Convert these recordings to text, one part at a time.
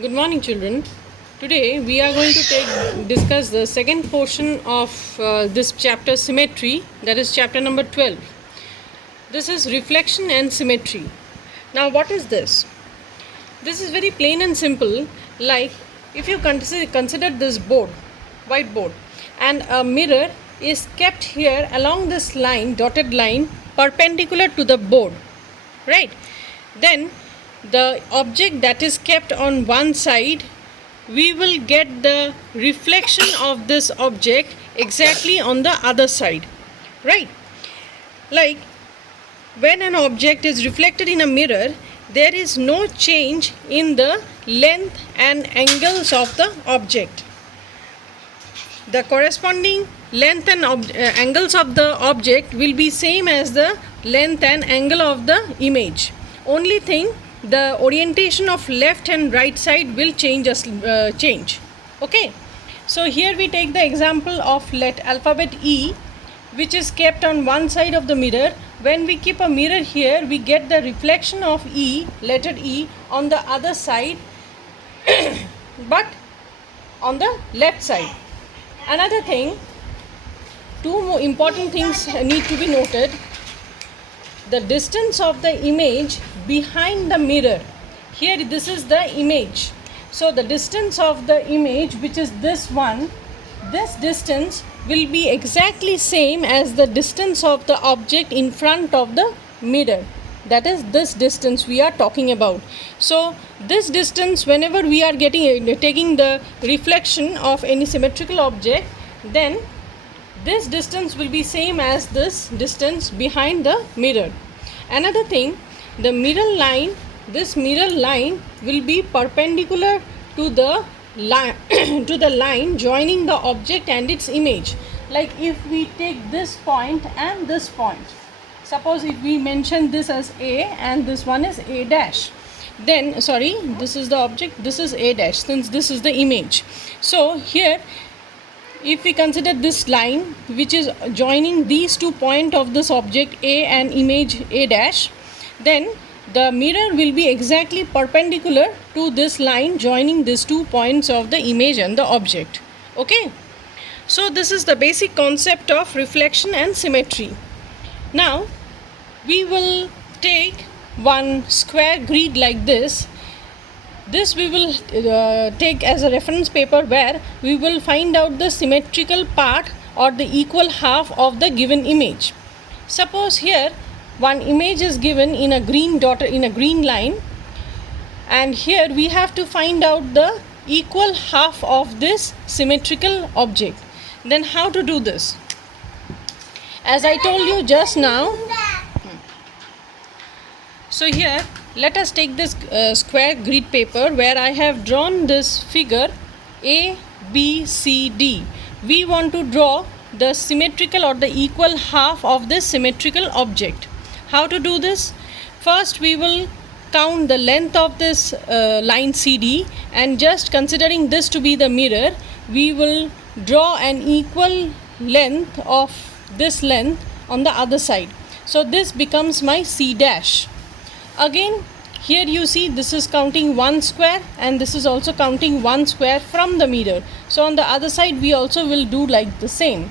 Good morning, children. Today we are going to discuss the second portion of this chapter, symmetry, that is chapter number 12. This is reflection and symmetry. Now, what is this? This is very plain and simple. Like if you consider this board, whiteboard, and a mirror is kept here along this line, dotted line, perpendicular to the board, right? Then the object that is kept on one side, we will get the reflection of this object exactly on the other side, right? Like when an object is reflected in a mirror, there is no change in the length and angles of the object. The corresponding length and angles of the object will be same as the length and angle of the image. Only thing, the orientation of left and right side will change. Okay, so here we take the example of alphabet E, which is kept on one side of the mirror. When we keep a mirror here, we get the reflection of E, letter E, on the other side but on the left side. Another thing, two more important things need to be noted. The distance of the image behind the mirror. Here this is the image. So the distance of the image, which is this one, this distance will be exactly same as the distance of the object in front of the mirror. That is this distance we are talking about. So this distance, whenever we are taking the reflection of any symmetrical object, then this distance will be same as this distance behind the mirror. Another thing, the mirror line, this mirror line will be perpendicular to the line to the line joining the object and its image. Like if we take this point and this point, suppose if we mention this as A and this one is A dash, then this is the object, this is A dash, since this is the image. So here, if we consider this line which is joining these 2 points of this object A and image A dash, then the mirror will be exactly perpendicular to this line joining these 2 points of the image and the object. Okay, so this is the basic concept of reflection and symmetry. Now we will take one square grid like this. This we will take as a reference paper, where we will find out the symmetrical part or the equal half of the given image. Suppose here one image is given in a green dot, in a green line, and here we have to find out the equal half of this symmetrical object. Then how to do this? As I told you just now, so here let us take this square grid paper where I have drawn this figure A, B, C, D. We want to draw the symmetrical or the equal half of this symmetrical object. How to do this? First we will count the length of this line CD, and just considering this to be the mirror, we will draw an equal length of this length on the other side. So this becomes my C dash. Again, here you see this is counting 1 square and this is also counting 1 square from the mirror. So on the other side we also will do like the same.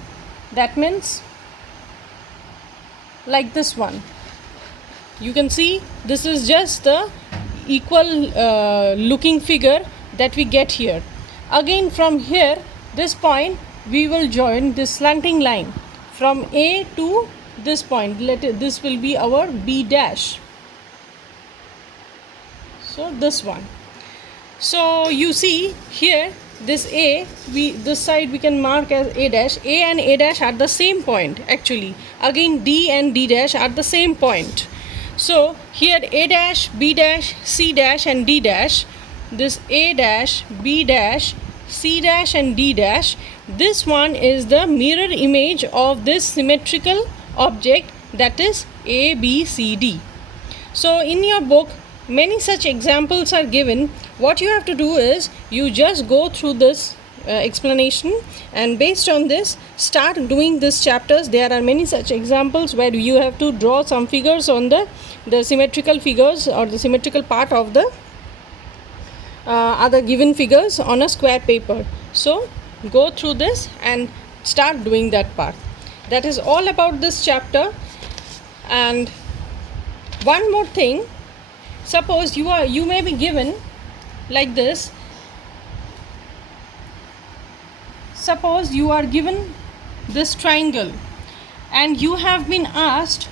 That means like this one. You can see this is just the equal looking figure that we get here. Again, from here, this point, we will join this slanting line from A to this point. This will be our B dash. So this one. So you see here, this A, this side we can mark as A dash. A and A dash are the same point actually. Again, D and D dash are the same point. So here A dash, B dash, C dash and D dash, this A dash, B dash, C dash and D dash, this one is the mirror image of this symmetrical object, that is A, B, C, D. So in your book, many such examples are given. What you have to do is, you just go through this explanation, and based on this start doing these chapters. There are many such examples where you have to draw some figures on the symmetrical figures or the symmetrical part of the are the given figures on a square paper. So go through this and start doing that part. That is all about this chapter. And one more thing, suppose you may be given like this. Suppose you are given this triangle and you have been asked,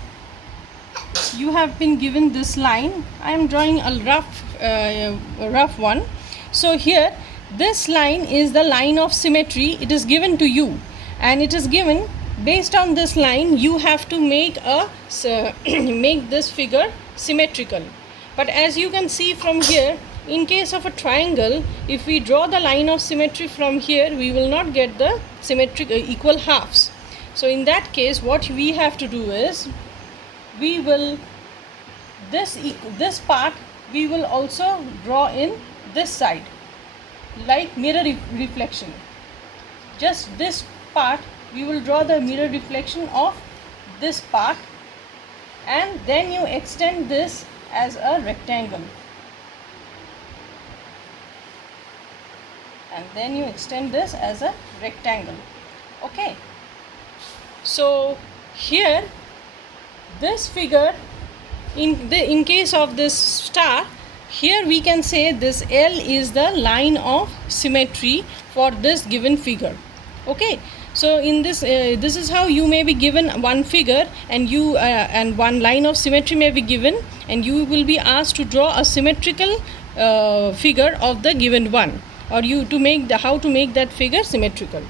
you have been given this line. I am drawing a rough one. So here this line is the line of symmetry. It is given to you, and it is given based on this line you have to make make this figure symmetrical. But as you can see from here, in case of a triangle, if we draw the line of symmetry from here, we will not get the symmetric equal halves. So in that case, what we have to do is, we will this part we will also draw in this side, like mirror reflection. Just this part we will draw the mirror reflection of this part, and then you extend this as a rectangle, and then you extend this as a rectangle. Okay, so here this figure, in case of this star, here we can say this L is the line of symmetry for this given figure. Okay, so in this this is how you may be given one figure, and you and one line of symmetry may be given, and you will be asked to draw a symmetrical figure of the given one, or how to make that figure symmetrical.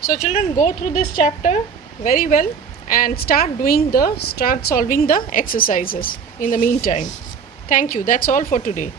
So children, go through this chapter very well and start solving the exercises in the meantime. Thank you. That's all for today.